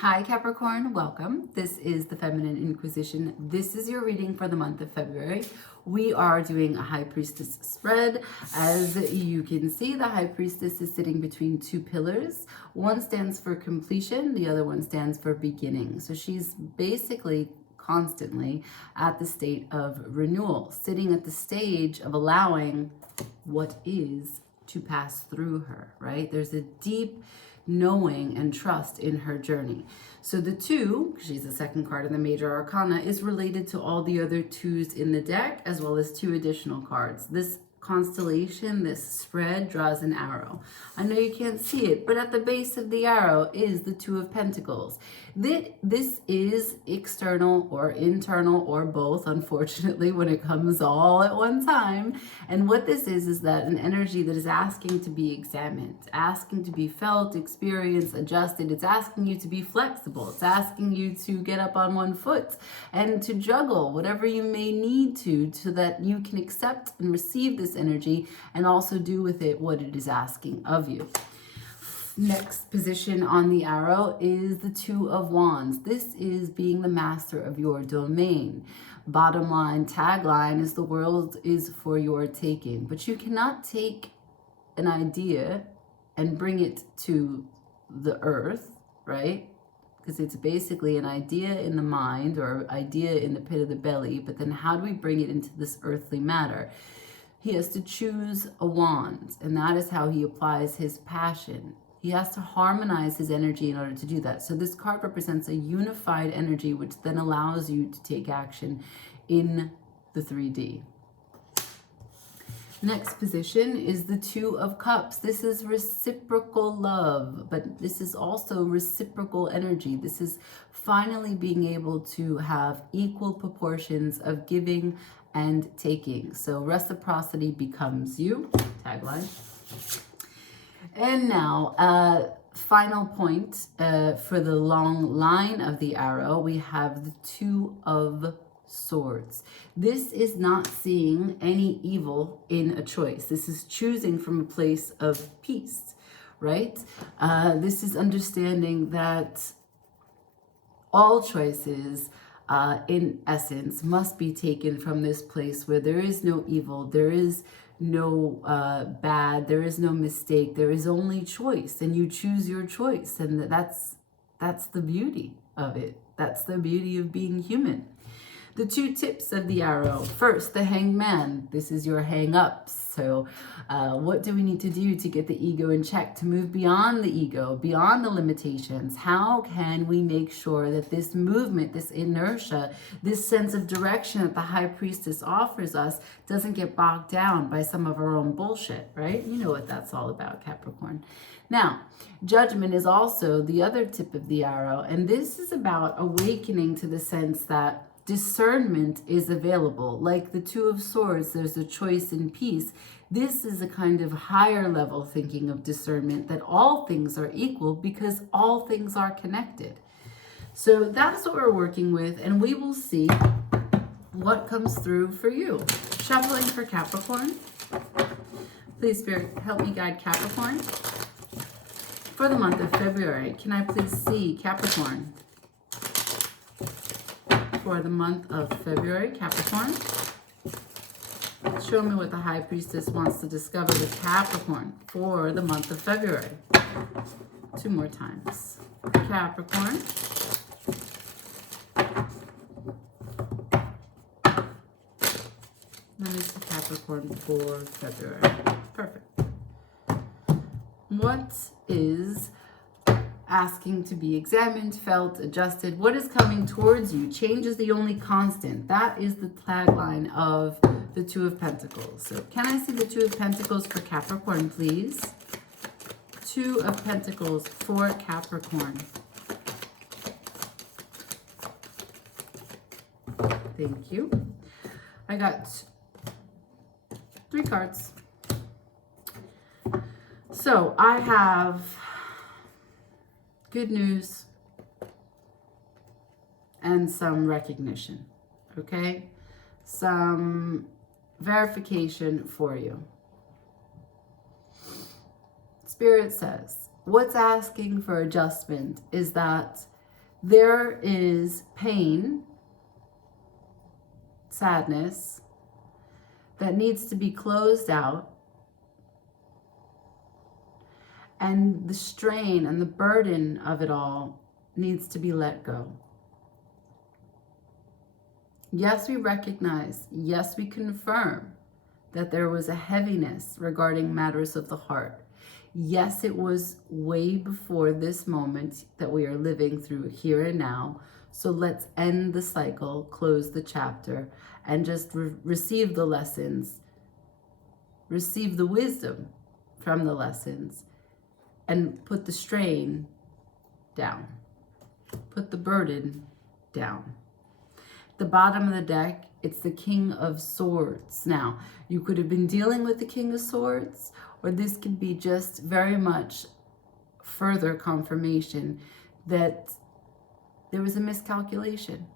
Hi Capricorn, welcome. This is the Feminine Inquisition. This is your reading for the month of February. We are doing a High Priestess spread. As you can see, the High Priestess is sitting between two pillars. One stands for completion, the other one stands for beginning. So she's basically constantly at the state of renewal, sitting at the stage of allowing what is to pass through her, right? There's a deep knowing and trust in her journey. So the two, she's the second card in the major arcana, is related to all the other twos in the deck, as well as two additional cards. This constellation, this spread, draws an arrow. I know you can't see it, but at the base of the arrow is the Two of Pentacles. This is external or internal or both, unfortunately, when it comes all at one time. And what this is that an energy that is asking to be examined, asking to be felt, experienced, adjusted. It's asking you to be flexible. It's asking you to get up on one foot and to juggle whatever you may need to so that you can accept and receive this energy and also do with it what it is asking of you. Next position on the arrow is the Two of Wands. This is being the master of your domain. Bottom line, tagline is the world is for your taking. But you cannot take an idea and bring it to the earth, right? Because it's basically an idea in the mind or idea in the pit of the belly. But then how do we bring it into this earthly matter? He has to choose a wand, and that is how he applies his passion. He has to harmonize his energy in order to do that. So this card represents a unified energy, which then allows you to take action in the 3D. Next position is the Two of Cups. This is reciprocal love, but this is also reciprocal energy. This is finally being able to have equal proportions of giving and taking. So reciprocity becomes you. Tagline. And now, final point for the long line of the arrow, we have the Two of Swords. This is not seeing any evil in a choice. This is choosing from a place of peace, right? This is understanding that all choices, in essence, must be taken from this place where there is no evil, there is no bad, there is no mistake, there is only choice, and you choose your choice, and that's the beauty of it. That's the beauty of being human. The two tips of the arrow. First, the Hangman. This is your hang-ups. So what do we need to do to get the ego in check, to move beyond the ego, beyond the limitations? How can we make sure that this movement, this inertia, this sense of direction that the High Priestess offers us doesn't get bogged down by some of our own bullshit, right? You know what that's all about, Capricorn. Now, Judgment is also the other tip of the arrow, and this is about awakening to the sense that discernment is available. Like the Two of Swords, there's a choice in peace. This is a kind of higher level thinking of discernment, that all things are equal because all things are connected. So that's what we're working with, and we will see what comes through for you. Shuffling for Capricorn. Please, Spirit, help me guide Capricorn for the month of February. Can I please see Capricorn for the month of February, Capricorn? Show me what the High Priestess wants to discover with Capricorn for the month of February. Two more times. Capricorn. Let me see Capricorn for February. Perfect. What is asking to be examined, felt, adjusted? What is coming towards you? Change is the only constant. That is the tagline of the Two of Pentacles. So can I see the Two of Pentacles for Capricorn, please? Two of Pentacles for Capricorn. Thank you. I got 3 cards. So I have good news and some recognition, okay? Some verification for you. Spirit says, what's asking for adjustment is that There is pain, sadness, that needs to be closed out, and the strain and the burden of it all needs to be let go. Yes, we recognize, yes, we confirm that there was a heaviness regarding matters of the heart. Yes, it was way before this moment that we are living through here and now. So let's end the cycle, close the chapter, and just receive the lessons, receive the wisdom from the lessons, and put the strain down, put the burden down. The bottom of the deck, it's the King of Swords. Now, you could have been dealing with the King of Swords, or this could be just very much further confirmation that there was a miscalculation.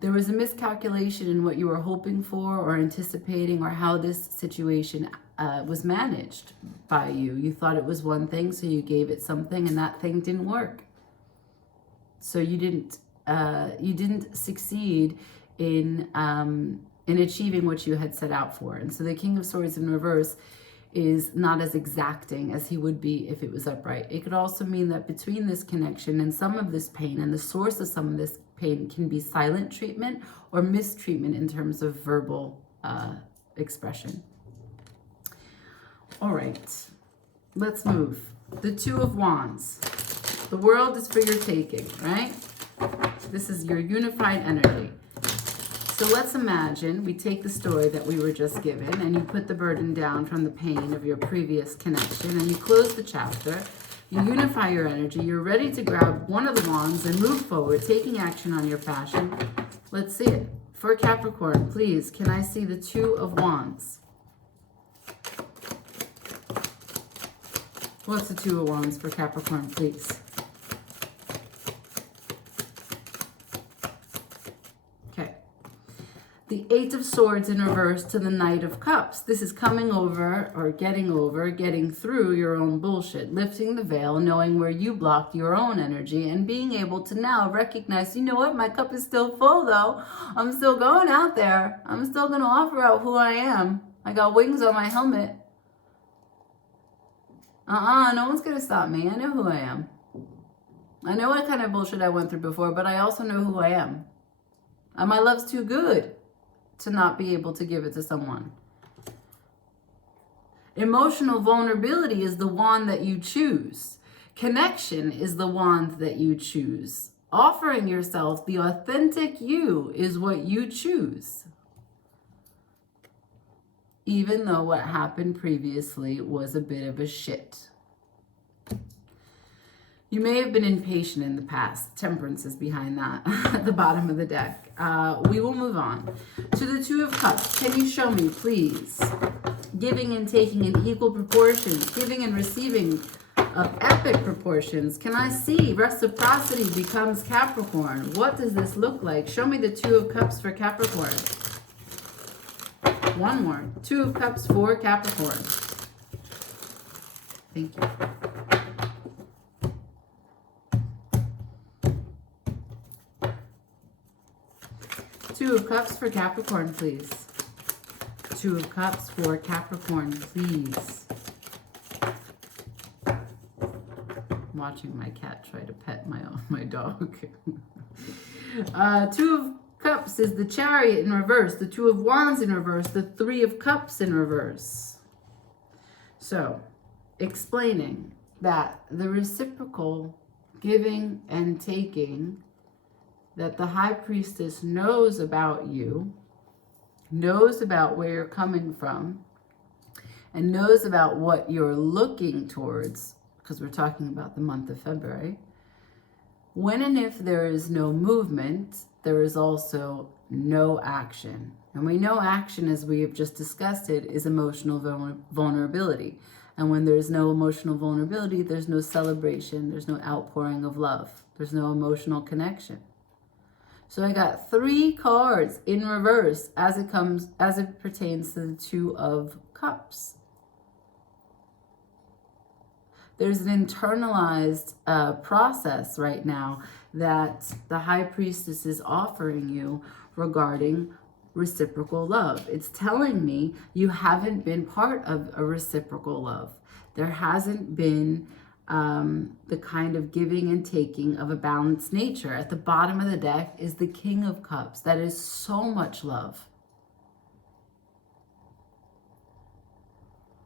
There was a miscalculation in what you were hoping for or anticipating, or how this situation was managed by you. You thought it was one thing, so you gave it something, and that thing didn't work. So you didn't succeed in achieving what you had set out for. And so the King of Swords in reverse is not as exacting as he would be if it was upright. It could also mean that between this connection and some of this pain, and the source of some of this pain can be silent treatment or mistreatment in terms of verbal expression. All right, let's move. The Two of Wands. The world is for your taking, right? This is your unified energy. So let's imagine we take the story that we were just given, and you put the burden down from the pain of your previous connection, and you close the chapter. You unify your energy. You're ready to grab one of the wands and move forward, taking action on your passion. Let's see it. For Capricorn, please, can I see the Two of Wands? What's the Two of Wands for Capricorn, please? Okay. The Eight of Swords in reverse to the Knight of Cups. This is coming over, or getting through your own bullshit, lifting the veil, knowing where you blocked your own energy, and being able to now recognize, you know what, my cup is still full though. I'm still going out there. I'm still going to offer out who I am. I got wings on my helmet. No one's going to stop me. I know who I am. I know what kind of bullshit I went through before, but I also know who I am. And my love's too good to not be able to give it to someone. Emotional vulnerability is the wand that you choose. Connection is the wand that you choose. Offering yourself, the authentic you, is what you choose. Even though what happened previously was a bit of a shit. You may have been impatient in the past. Temperance is behind that at the bottom of the deck. We will move on to the Two of Cups. Can you show me, please? Giving and taking in equal proportions. Giving and receiving of epic proportions. Can I see reciprocity becomes Capricorn? What does this look like? Show me the Two of Cups for Capricorn. One more. Two of Cups for Capricorn. Thank you. Two of Cups for Capricorn, please. Two of Cups for Capricorn, please. I'm watching my cat try to pet my dog. Two of Cups is the Chariot in reverse, the Two of Wands in reverse, the Three of Cups in reverse. So, explaining that the reciprocal giving and taking that the High Priestess knows about you, knows about where you're coming from, and knows about what you're looking towards, because we're talking about the month of February. When and if there is no movement, there is also no action. And we know action, as we have just discussed it, is emotional vulnerability. And when there's no emotional vulnerability, there's no celebration, there's no outpouring of love, there's no emotional connection. So I got 3 cards in reverse as it pertains to the Two of Cups. There's an internalized process right now that the High Priestess is offering you regarding reciprocal love. It's telling me you haven't been part of a reciprocal love. There hasn't been the kind of giving and taking of a balanced nature. At the bottom of the deck is the King of Cups. That is so much love.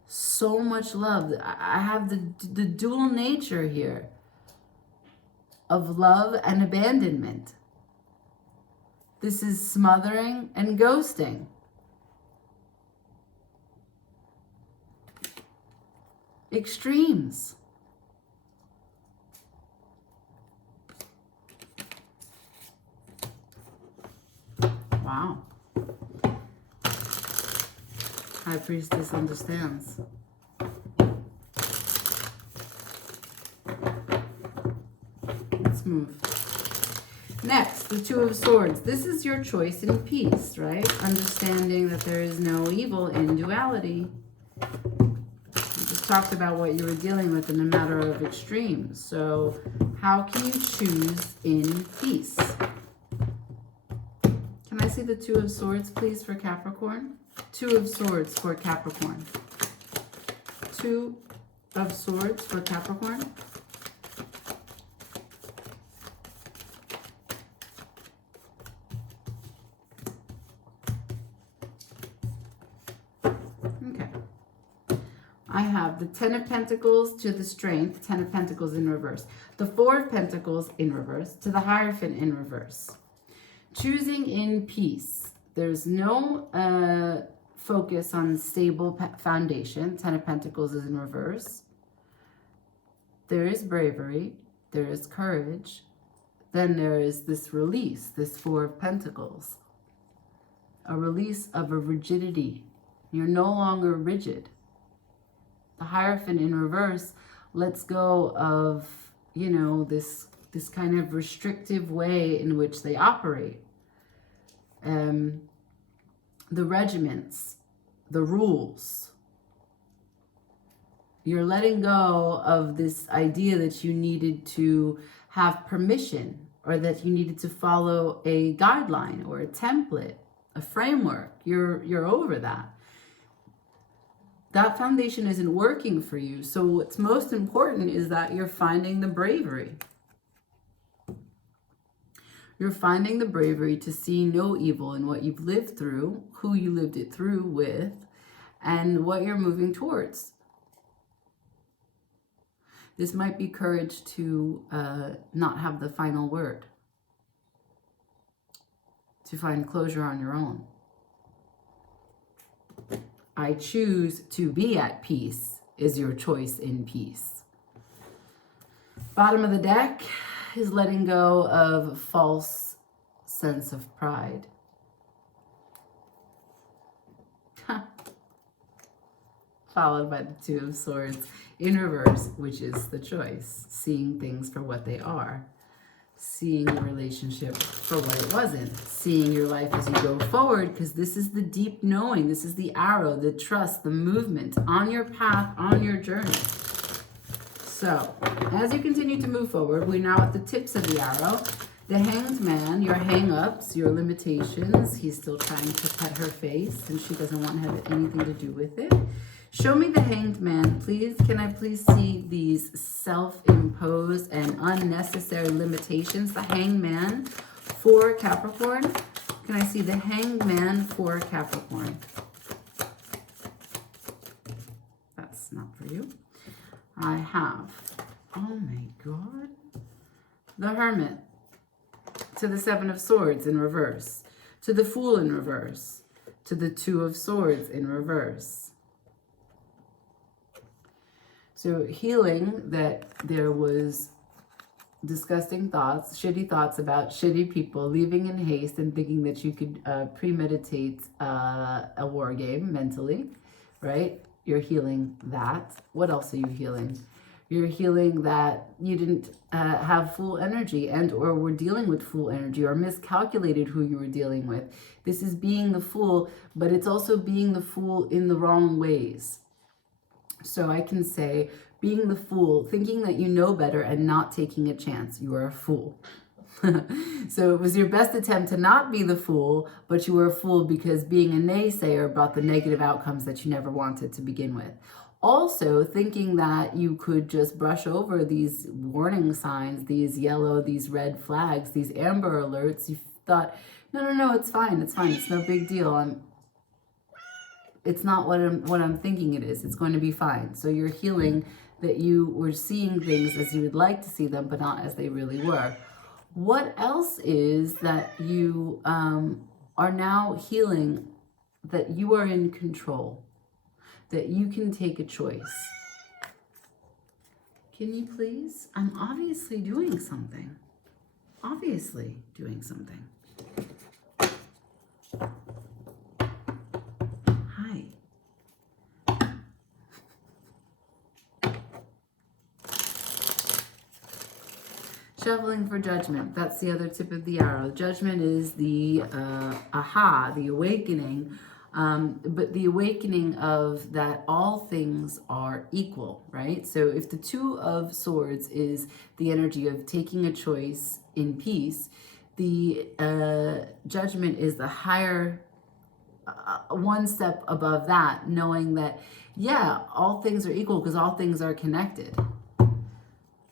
So much love. I have the dual nature here of love and abandonment. This is smothering and ghosting. Extremes. Wow. High Priestess understands. Let's move. Next, the Two of Swords. This is your choice in peace, right? Understanding that there is no evil in duality. We just talked about what you were dealing with in a matter of extremes. So how can you choose in peace? Can I see the Two of Swords, please, for Capricorn? Two of Swords for Capricorn. Two of Swords for Capricorn. Okay. I have the Ten of Pentacles to the Strength, Ten of Pentacles in reverse. The Four of Pentacles in reverse to the Hierophant in reverse. Choosing in peace. There's no focus on stable foundation. Ten of Pentacles is in reverse. There is bravery. There is courage. Then there is this release, this Four of Pentacles. A release of a rigidity. You're no longer rigid. The Hierophant in reverse lets go of, you know, this kind of restrictive way in which they operate. The regiments, the rules. You're letting go of this idea that you needed to have permission or that you needed to follow a guideline or a template, a framework. You're over that. That foundation isn't working for you. So what's most important is that you're finding the bravery. You're finding the bravery to see no evil in what you've lived through, who you lived it through with, and what you're moving towards. This might be courage to not have the final word, to find closure on your own. I choose to be at peace is your choice in peace. Bottom of the deck is letting go of false sense of pride. Followed by the Two of Swords in reverse, which is the choice. Seeing things for what they are. Seeing a relationship for what it wasn't. Seeing your life as you go forward, because this is the deep knowing. This is the arrow, the trust, the movement on your path, on your journey. So, as you continue to move forward, we're now at the tips of the arrow. The Hanged Man, your hang-ups, your limitations. He's still trying to pet her face, and she doesn't want to have anything to do with it. Show me the Hanged Man, please. Can I please see these self-imposed and unnecessary limitations? The Hanged Man for Capricorn. Can I see the Hanged Man for Capricorn? That's not for you. I have, oh my God, the Hermit to the Seven of Swords in reverse, to the Fool in reverse, to the Two of Swords in reverse. So healing that there was disgusting thoughts, shitty thoughts about shitty people, leaving in haste and thinking that you could premeditate a war game mentally, right? You're healing that. What else are you healing? You're healing that you didn't have full energy and or were dealing with full energy or miscalculated who you were dealing with. This is being the fool, but it's also being the fool in the wrong ways. So I can say, being the fool, thinking that you know better and not taking a chance. You are a fool. So it was your best attempt to not be the fool, but you were a fool because being a naysayer brought the negative outcomes that you never wanted to begin with. Also, thinking that you could just brush over these warning signs, these yellow, these red flags, these amber alerts, you thought, no, it's fine, it's no big deal. It's not what I'm thinking it is. It's going to be fine. So you're healing that you were seeing things as you would like to see them, but not as they really were. What else is that you are now healing, that you are in control, that you can take a choice? Can you please? I'm obviously doing something. Obviously doing something. Hi. Shuffling for Judgment. That's the other tip of the arrow. Judgment is the the awakening, but the awakening of that all things are equal, right? So if the Two of Swords is the energy of taking a choice in peace, the Judgment is the higher, one step above that, knowing that, yeah, all things are equal because all things are connected.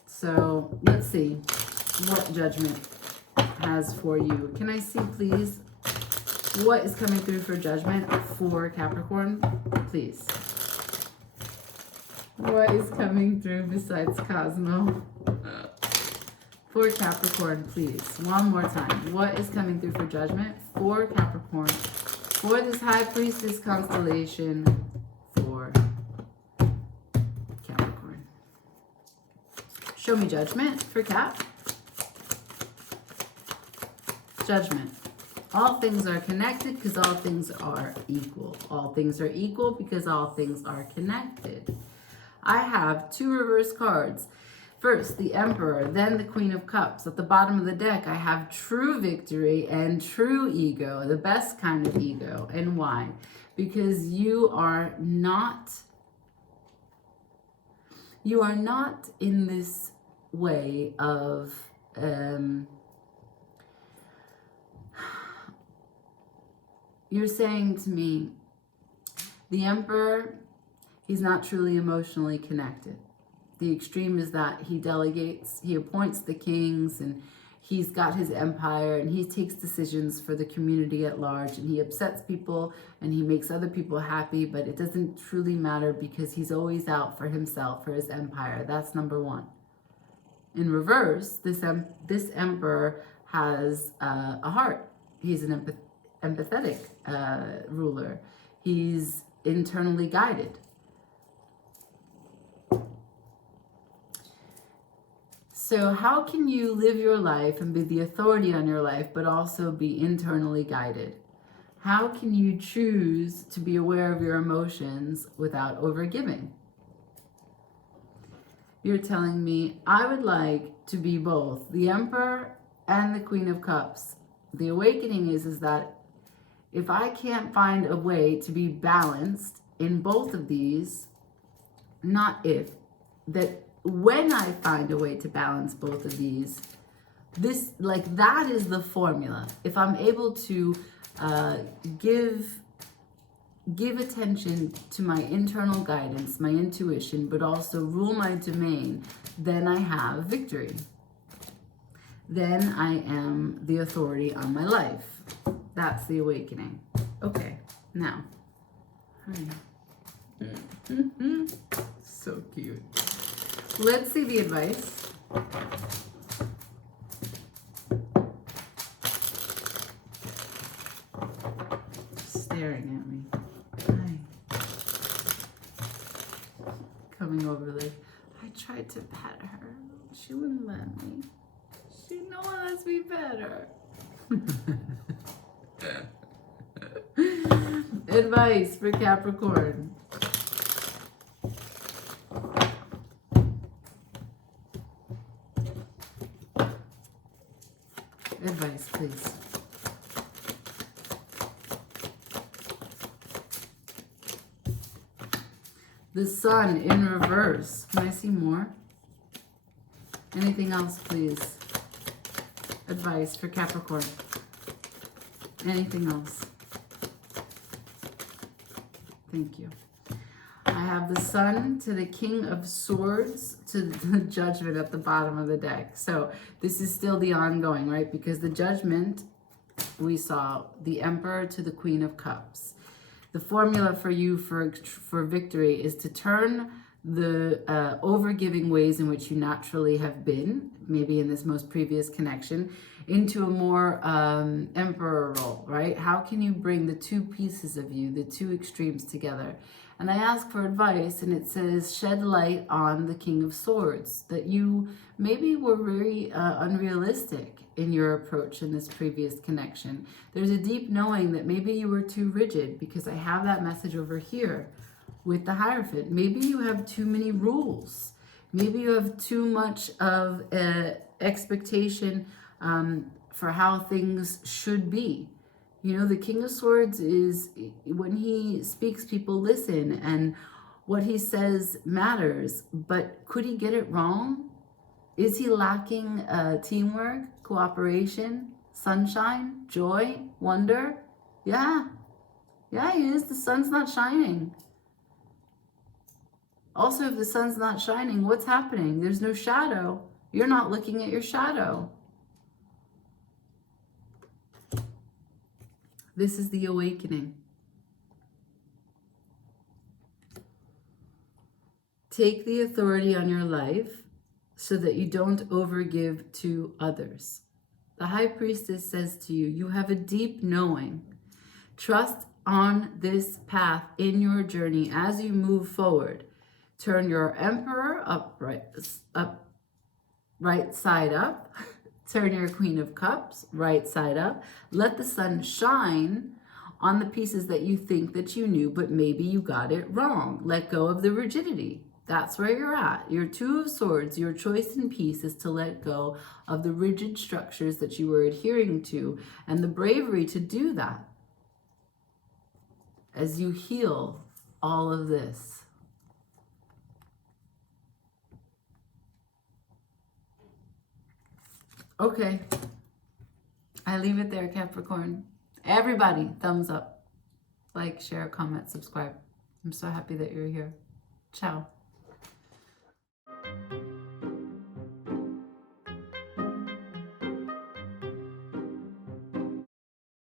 So let's see what Judgment has for you. Can I see, please, what is coming through for Judgment for Capricorn? Please. What is coming through besides Cosmo? For Capricorn, please. One more time. What is coming through for Judgment for Capricorn? For this High Priestess constellation for Capricorn. Show me Judgment for Cap. Judgment. All things are connected because all things are equal. All things are equal because all things are connected. I have two reverse cards. First, the Emperor, then the Queen of Cups. At the bottom of the deck, I have true victory and true ego, the best kind of ego. And why? Because you are not in this way of you're saying to me, the Emperor, he's not truly emotionally connected. The extreme is that he delegates, he appoints the kings, and he's got his empire, and he takes decisions for the community at large, and he upsets people, and he makes other people happy, but it doesn't truly matter because he's always out for himself, for his empire. That's number one. In reverse, this Emperor has a heart. He's an empathetic ruler. He's internally guided. So how can you live your life and be the authority on your life, but also be internally guided? How can you choose to be aware of your emotions without overgiving? You're telling me, I would like to be both the Emperor and the Queen of Cups. The awakening is that if I can't find a way to be balanced in both of these, not if, that when I find a way to balance both of these, that is the formula. If I'm able to give attention to my internal guidance, my intuition, but also rule my domain, then I have victory. Then I am the authority on my life. That's the awakening. Okay, now. Hi. So cute. Let's see the advice. Staring at me. Hi. Coming over like, I tried to pet her. She wouldn't let me. She no one lets me pet her. Advice for Capricorn. Advice, please. The Sun in reverse. Can I see more? Anything else, please? Advice for Capricorn. Anything else? Thank you. I have the Sun to the King of Swords to the Judgment at the bottom of the deck. So this is still the ongoing, right? Because the Judgment, we saw the Emperor to the Queen of Cups. The formula for you for victory is to turn the overgiving ways in which you naturally have been, maybe in this most previous connection, into a more emperor role, right? How can you bring the two pieces of you, the two extremes together? And I ask for advice, and it says, shed light on the King of Swords, that you maybe were very unrealistic in your approach in this previous connection. There's a deep knowing that maybe you were too rigid, because I have that message over here with the Hierophant. Maybe you have too many rules. Maybe you have too much of an expectation for how things should be. You know, the King of Swords is, when he speaks, people listen, and what he says matters. But could he get it wrong? Is he lacking teamwork, cooperation, sunshine, joy, wonder? Yeah, he is. The sun's not shining. Also, if the sun's not shining, what's happening? There's no shadow. You're not looking at your shadow. This is the awakening. Take the authority on your life so that you don't overgive to others. The High Priestess says to you, you have a deep knowing. Trust on this path in your journey as you move forward. Turn your Emperor right side up. Turn your Queen of Cups right side up. Let the sun shine on the pieces that you think that you knew, but maybe you got it wrong. Let go of the rigidity. That's where you're at. Your Two of Swords, your choice in peace is to let go of the rigid structures that you were adhering to, and the bravery to do that as you heal all of this. Okay, I leave it there, Capricorn. Everybody, thumbs up, like, share, comment, subscribe. I'm so happy that you're here. Ciao.